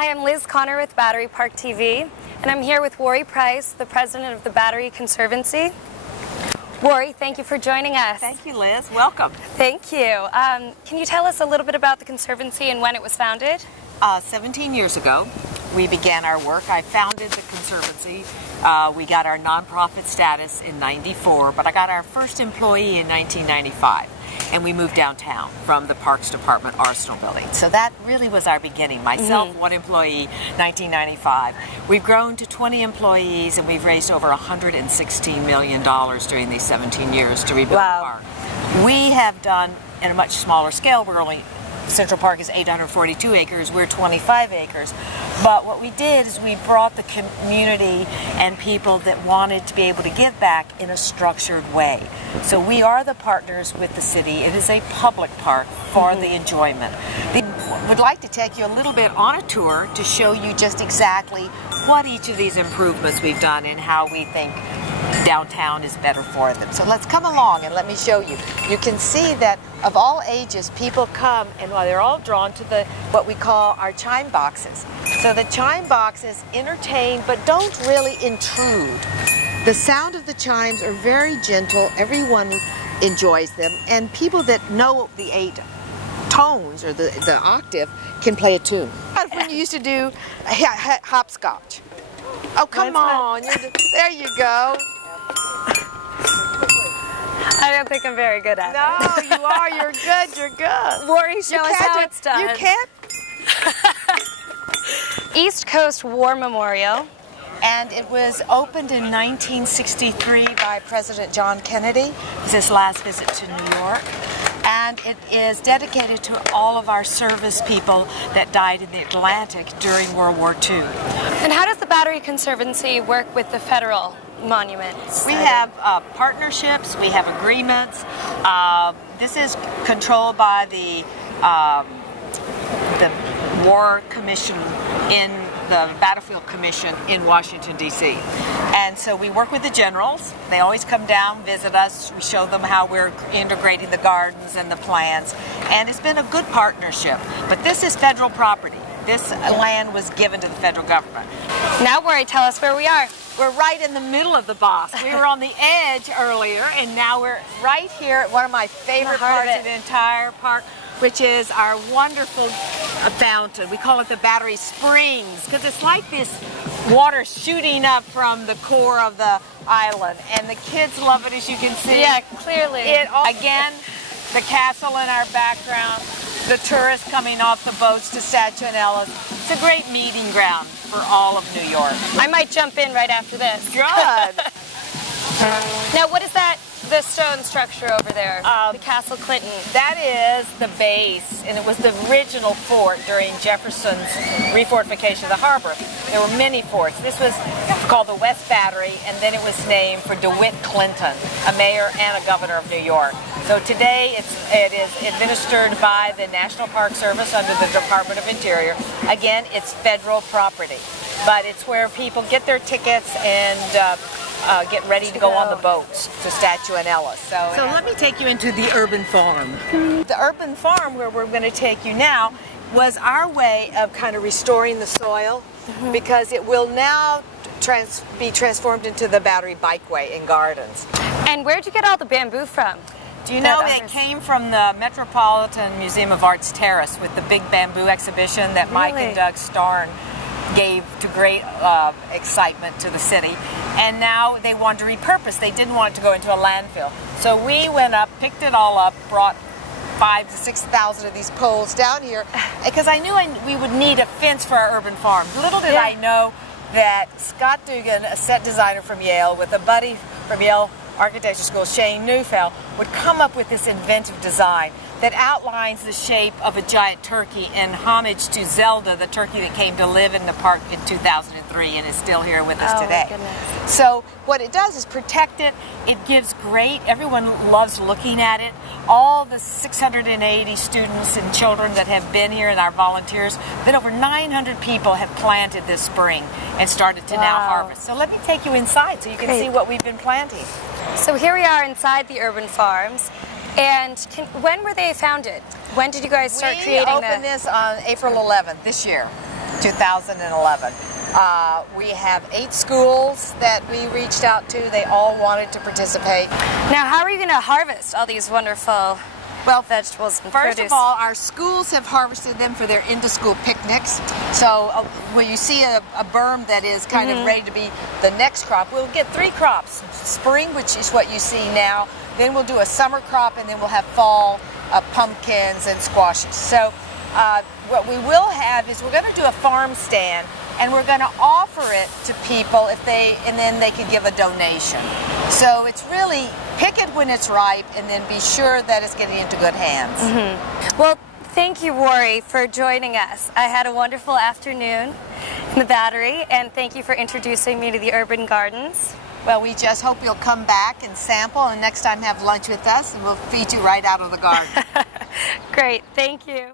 Hi, I'm Liz Connor with BatteryPark.TV, and I'm here with Warrie Price, the president of the Battery Conservancy. Warrie, thank you for joining us. Thank you, Liz. Welcome. Thank you. Can you tell us a little bit about the Conservancy and when it was founded? 17 years ago, we began our work. I founded the Conservancy. We got our nonprofit status in '94, but I got our first employee in 1995. And we moved downtown from the Parks Department Arsenal Building. So that really was our beginning. Myself, one employee, 1995. We've grown to 20 employees, and we've raised over $116 million during these 17 years to rebuild the park. We have done, in a much smaller scale, Central Park is 842 acres, we're 25 acres. But what we did is we brought the community and people that wanted to be able to give back in a structured way. So we are the partners with the city. It is a public park for the enjoyment. We would like to take you a little bit on a tour to show you just exactly what each of these improvements we've done and how we think downtown is better for them. So let's come along and let me show you. You can see that of all ages, people come and they're all drawn to what we call our chime boxes. So the chime boxes entertain but don't really intrude. The sound of the chimes are very gentle. Everyone enjoys them, and people that know the 8 tones or the octave can play a tune. When you used to do hopscotch. Oh, come on. There you go. I don't think I'm very good at it. No, you are. You're good. You're good. Warrie, show us how it's done. You can't. East Coast War Memorial. And it was opened in 1963 by President John Kennedy. It was his last visit to New York. And it is dedicated to all of our service people that died in the Atlantic during World War II. And how does the Battery Conservancy work with the federal monuments? We have partnerships, we have agreements. This is controlled by the War Commission in the Battlefield Commission in Washington, D.C. And so we work with the generals. They always come down, visit us. We show them how we're integrating the gardens and the plants. And it's been a good partnership. But this is federal property. This land was given to the federal government. Now, Warrie, tell us where we are. We're right in the middle of the boss. We were on the edge earlier, and now we're right here at one of my favorite parts of the entire park, which is our wonderful fountain. We call it the Battery Springs, because it's like this water shooting up from the core of the island. And the kids love it, as you can see. Yeah, clearly. Again, the castle in our background, the tourists coming off the boats to Statue and Ellis. It's a great meeting ground for all of New York. I might jump in right after this. Good. Now, what is that? The stone structure over there, the Castle Clinton. That is the base, and it was the original fort during Jefferson's refortification of the harbor. There were many forts. This was called the West Battery, and then it was named for DeWitt Clinton, a mayor and a governor of New York. So today it is administered by the National Park Service under the Department of Interior. Again, it's federal property, but it's where people get their tickets and get ready to go on the boats to Statue and Ellis. So let me take you into the urban farm. The urban farm, where we're going to take you now, was our way of kind of restoring the soil, because it will now be transformed into the Battery Bikeway and Gardens. And where'd you get all the bamboo from? Do you know it came from the Metropolitan Museum of Art's Terrace with the big bamboo exhibition that Mike and Doug Starn gave to great excitement to the city, and now they wanted to repurpose. They didn't want it to go into a landfill. So we went up, picked it all up, brought 5,000 to 6,000 of these poles down here, because I knew we would need a fence for our urban farm. Little did I know that Scott Dugan, a set designer from Yale, with a buddy from Yale Architecture School, Shane Neufeld, would come up with this inventive design that outlines the shape of a giant turkey in homage to Zelda, the turkey that came to live in the park in 2003 and is still here with us today. My goodness. So what it does is protect it. It gives everyone loves looking at it. All the 680 students and children that have been here and our volunteers, that over 900 people have planted this spring and started to now harvest. So let me take you inside so you can see what we've been planting. So here we are inside the urban farms. And when were they founded? When did you guys start creating this? We opened this on April 11th this year. 2011. We have 8 schools that we reached out to. They all wanted to participate. Now, how are you going to harvest all these wonderful vegetables and First produce? of all, our schools have harvested them for their into-school picnics. So when you see a berm that is kind of ready to be the next crop, we'll get 3 crops. Spring, which is what you see now, then we'll do a summer crop, and then we'll have fall pumpkins and squashes. So what we will have is we're going to do a farm stand, and we're going to offer it to people and then they could give a donation. So it's really pick it when it's ripe, and then be sure that it's getting into good hands. Well, thank you, Warrie, for joining us. I had a wonderful afternoon in the Battery, and thank you for introducing me to the urban gardens. Well, we just hope you'll come back and sample, and next time have lunch with us, and we'll feed you right out of the garden. Great, thank you.